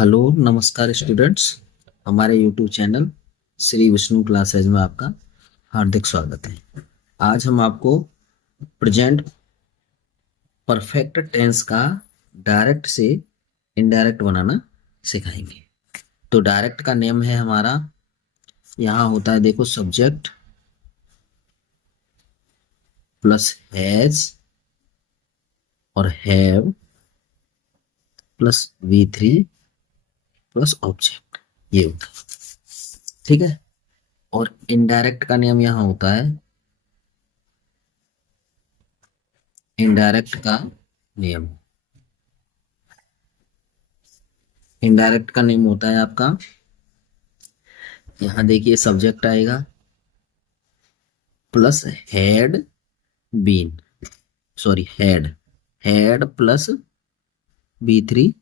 Hello नमस्कार students. हमारे YouTube channel Shri Vishnu classes में आपका हार्दिक स्वागत है। आज हम आपको प्रेजेंट परफेक्ट टेंस का डायरेक्ट से इनडायरेक्ट बनाना सिखाएंगे। तो डायरेक्ट का नेम है हमारा, यहाँ होता है देखो सब्जेक्ट प्लस हैज और have plus V3 plus object, ये होता है। ठीक है। और इनडायरेक्ट का नेम यहाँ होता है, इनडायरेक्ट का नियम, इनडायरेक्ट का नेम होता है आपका, यहाँ देखिए सब्जेक्ट आएगा plus had been, sorry had, had plus V3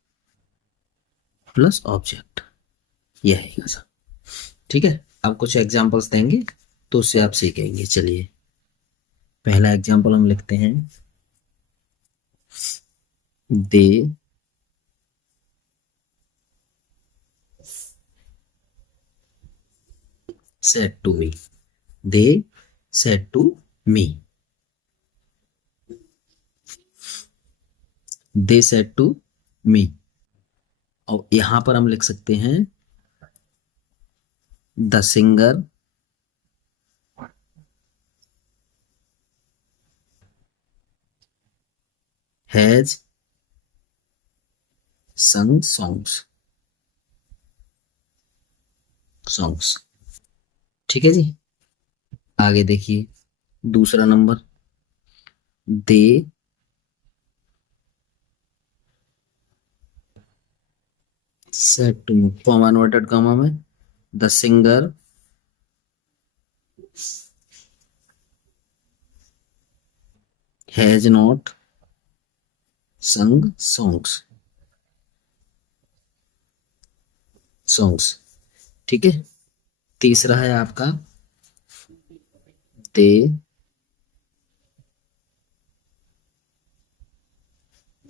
plus object, ये है सब। ठीक है। अब कुछ एग्जांपल्स देंगे तो उससे आप सीखेंगे। चलिए पहला एग्जांपल हम लिखते हैं, दे said to me, they said to me, they said to me। और यहां पर हम लिख सकते हैं the singer has sung songs। ठीक है जी। आगे देखिए दूसरा number, they said to me, comma inverted comma में, the singer has not sung songs। ठीक है। तीसरा है आपका, they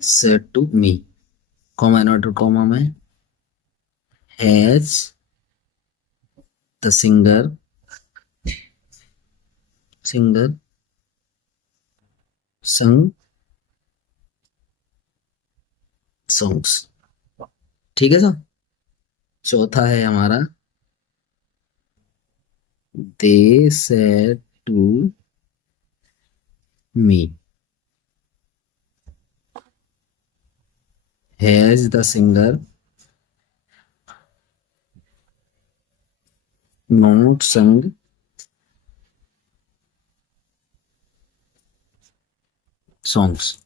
said to me, comma inverted comma में, has the singer sung songs। ठीक है सर। चौथा है हमारा, they said to me, has the singer not sung songs।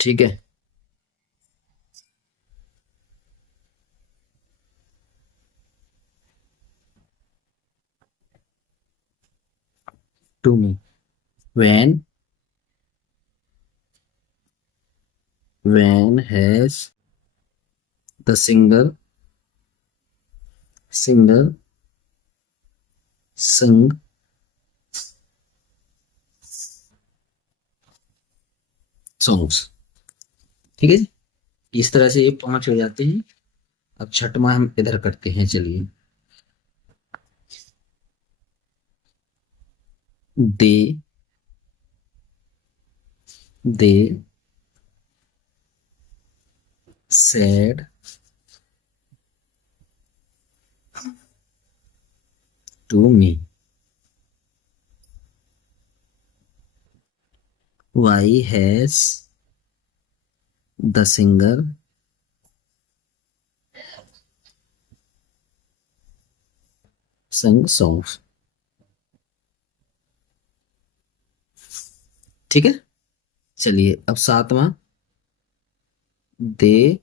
ठीक है। To me, when has the singer sung songs। ठीक है जी। इस तरह से ये 5 हो जाते हैं। अब छठवां हम इधर करते हैं। चलिए, दे said to me, why has the singer sung songs। ठीक है। चलिए अब सातवां, दे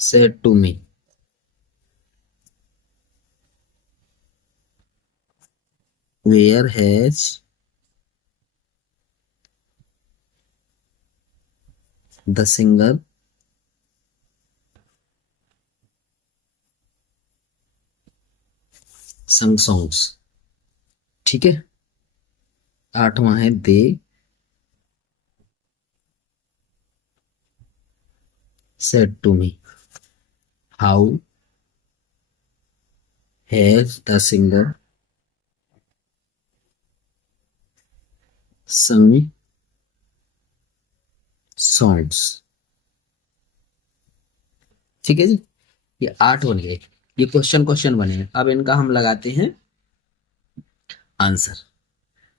said to me, where has the singer sung songs। ठीक है। आठवां है, दे said to me, how has the singer sung songs? ठीक है जी, ये 8 बन गए। ये क्वेश्चन क्वेश्चन बने हैं। अब इनका हम लगाते हैं आंसर।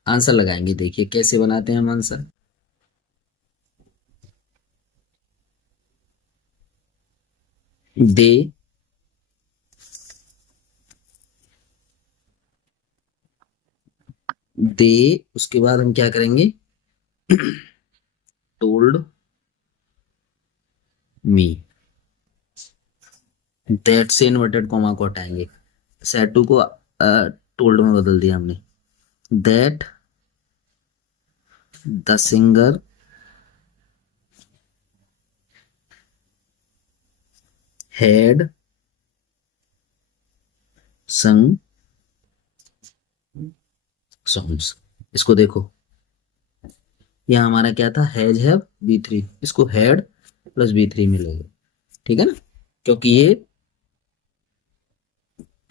आंसर लगाएंगे, देखिए कैसे बनाते हैं हम आंसर। दे दे उसके बाद हम क्या करेंगे, टोल्ड मी। दैट से इन्वर्टेड कॉमा को हटाएंगे, सेड टू को टोल्ड में बदल दिया हमने। दैट द सिंगर हैड संग सॉन्ग्स। इसको देखो, यहाँ हमारा क्या था, हैज हैव बी3, इसको हैड प्लस बी3 मिलेगा, ठीक है ना, क्योंकि ये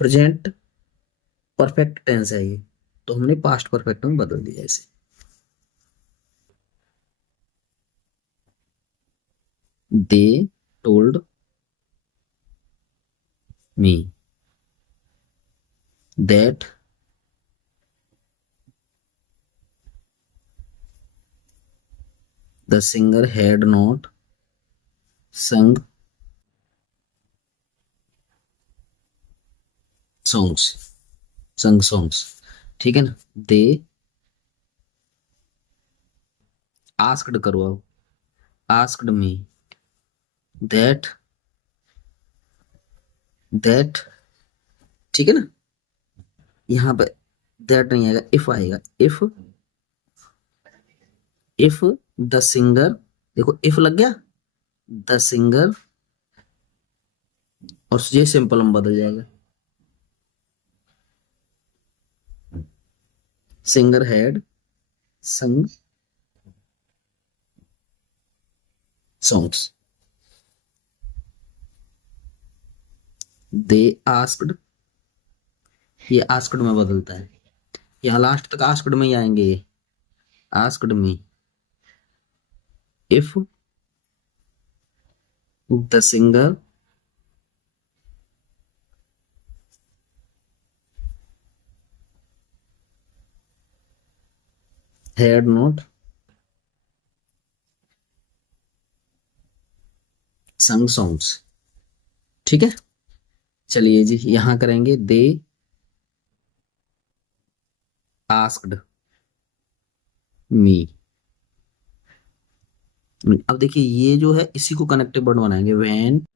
प्रेजेंट परफेक्ट टेंस है ये, तो हमने पास्ट परफेक्ट में बदल दिया इसे। They told me that the singer had not sung songs, sung songs, ठीक है ना। दे आस्क्ड करो, अब आस्क्ड मी दैट दैट, ठीक है ना। यहाँ पे दैट नहीं आएगा, इफ आएगा। इफ द सिंगर, देखो इफ लग गया, द सिंगर, और ये सिंपल में बदल जाएगा, सिंगर हैड संग सॉन्ग्स। दे आस्क्ड, ये आस्क्ड में बदलता है, यहाँ लास्ट तक आस्क्ड में ही आएंगे ये। Asked me if the singer had not sung songs, ठीक है। चलिए जी, यहां करेंगे दे आस्क्ड मी। अब देखिए ये जो है इसी को कनेक्टिव वर्ड बनाएंगे, when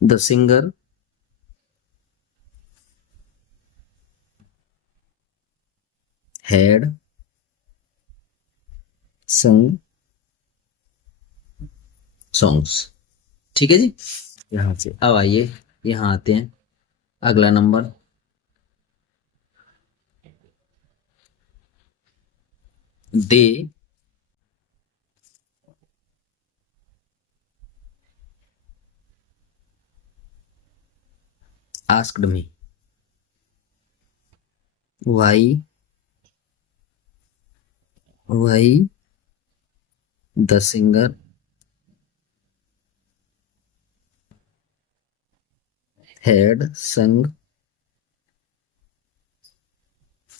the singer had sung songs, ठीक है जी। यहां से अब आइए, यहां आते हैं अगला number. They asked me why the singer had sung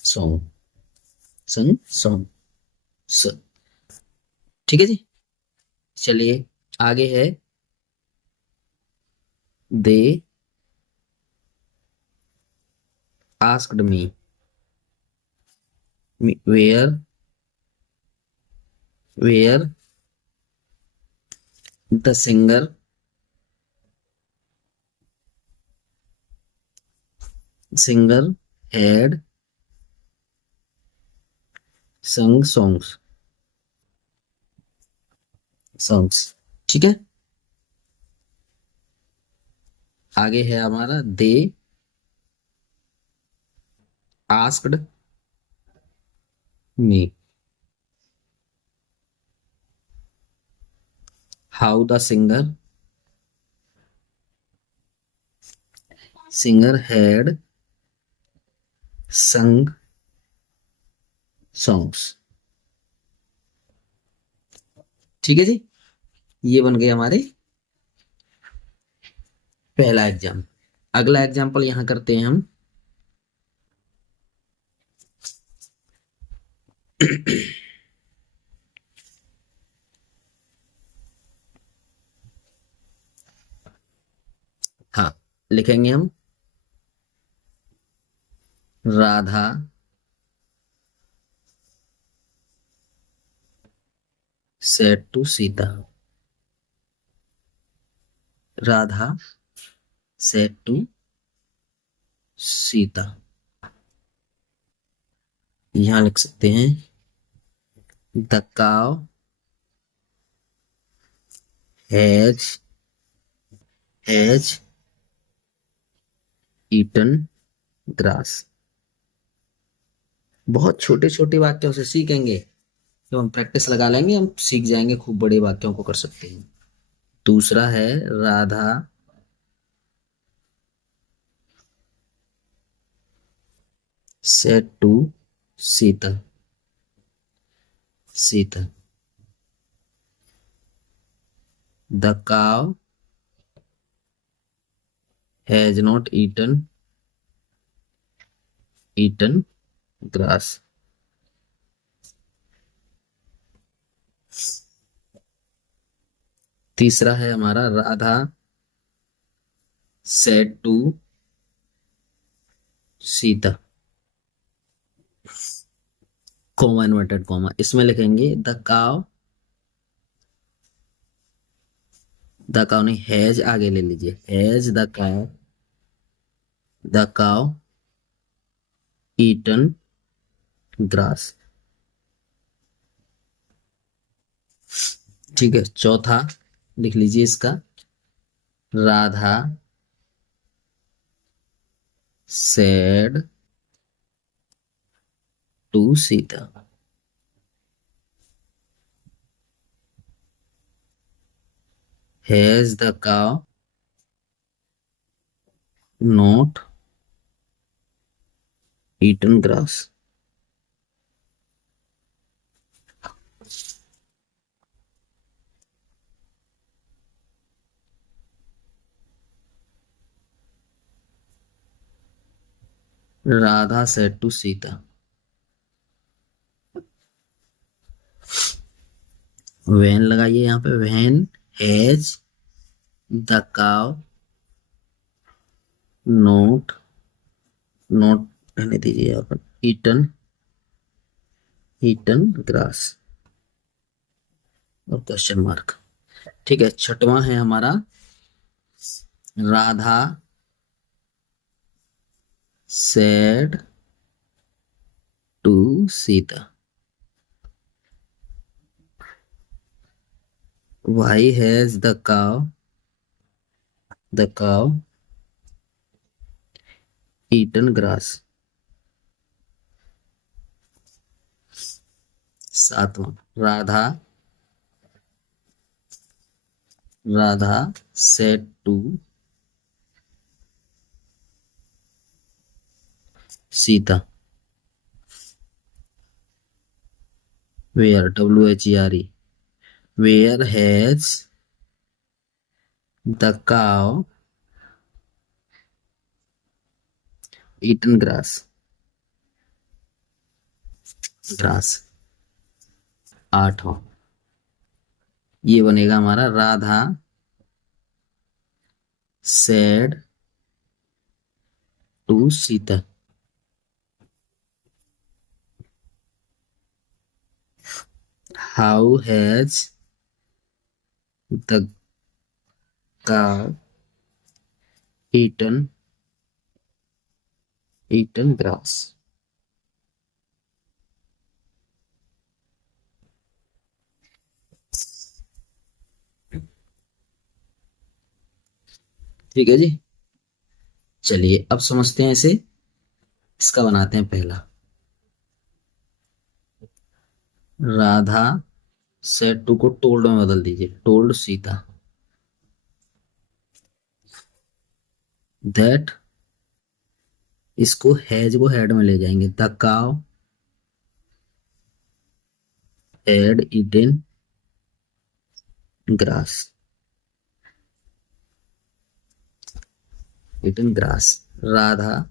song, ठीक है जी। चलिए आगे है, दे asked me where the singer had sung songs, ठीक है। आगे है हमारा they asked me, how the singer had sung songs। ठीक है जी, ये बन गए हमारे पहला एग्जाम। अगला एग्जाम्पल यहां करते हैं हम। हाँ, लिखेंगे हम Radha said to Sita. Radha said to Sita. यहां लिख सकते हैं the cow has eaten grass. बहुत छोटे छोटे वाक्यों से सीखेंगे, जब हम प्रैक्टिस लगा लेंगे हम सीख जाएंगे, खूब बड़े वाक्यों को कर सकते हैं। दूसरा है Radha said to Sita. Sita. The cow has not eaten grass. तीसरा है हमारा Radha said to Sita, comma inverted comma, इसमें लिखेंगे द काव नहीं, हैज आगे ले लीजिए, has the cow eaten grass. ठीक है, चौथा लिख लीजिए इसका, Radha said to Sita. Has the cow not eaten grass. Radha said to Sita. When लगाइए यहाँ पे, when has the cow not रहने दीजिए यहाँ पर, ईटन ग्रास और क्वेश्चन मार्क। ठीक है, छठवां है हमारा Radha said to Sita. Why has the cow eaten grass। सातवां Radha said to Sita. where where has the cow eaten grass। आठवां ये बनेगा हमारा Radha said to Sita. How has the cow eaten grass। ठीक है जी, चलिए अब समझते हैं इसे। इसका बनाते हैं पहला, राधा सेड टू को टोल्ड में बदल दीजिए, टोल्ड सीता दैट, इसको हैज को हेड में ले जाएंगे, the cow had eaten grass, eaten grass. Radha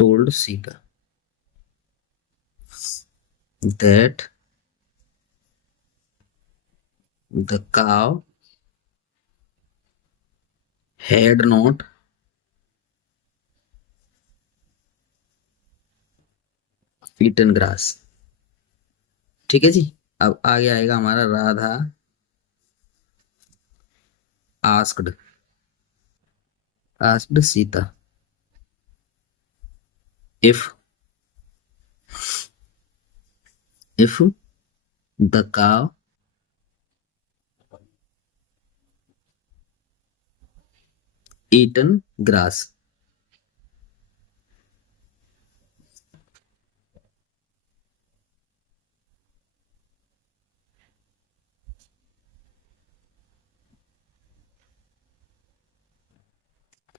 told Sita that the cow had not eaten grass। ठीक है जी। अब आगे आएगा हमारा Radha asked, asked Sita if the cow eaten grass।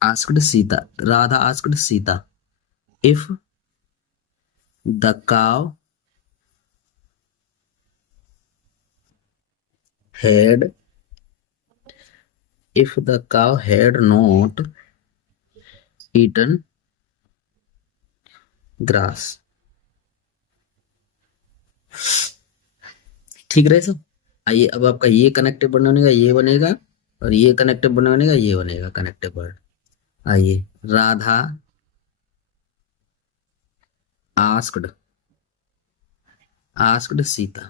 asked Sita, Radha asked Sita if the cow had not eaten grass। ठीक रहे सब। आइए अब आपका ये कनेक्टिव वर्ड बनेगा, ये बनेगा, और ये कनेक्टिव वर्ड बनेगा, ये बनेगा कनेक्टिव वर्ड। आइए, Radha asked, asked Sita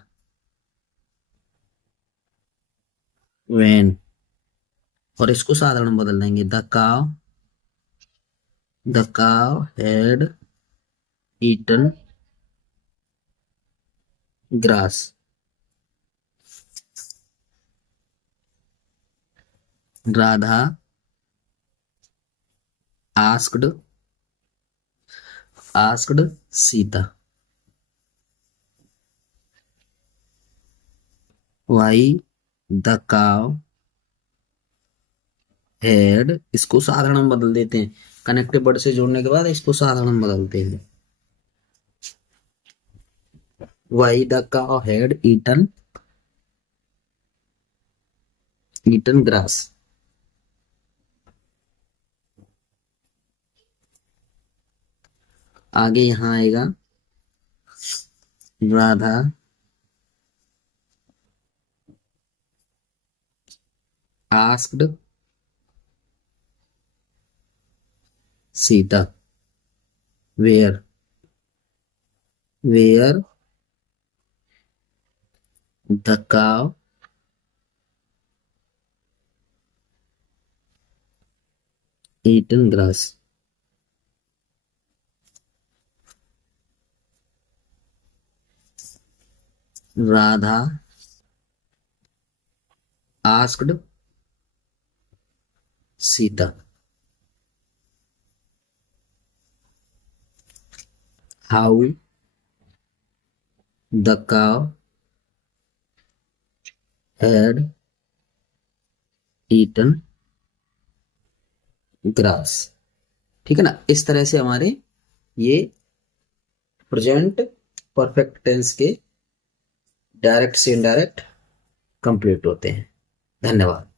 when, और इसको साधारण बदल देंगे, the cow had eaten grass. Radha asked Sita why the cow had, इसको साधारण बदल देते हैं, कनेक्टिव वर्ड से जोड़ने के बाद इसको साधारण बदलते हैं, why the cow had eaten grass. आगे यहां आएगा Radha asked Sita where the cow eaten grass. Radha asked Sita how the cow had eaten grass. ठीक है ना। इस तरह से हमारे ये प्रेजेंट परफेक्ट टेंस के डायरेक्ट से इनडायरेक्ट कंप्लीट होते हैं। धन्यवाद।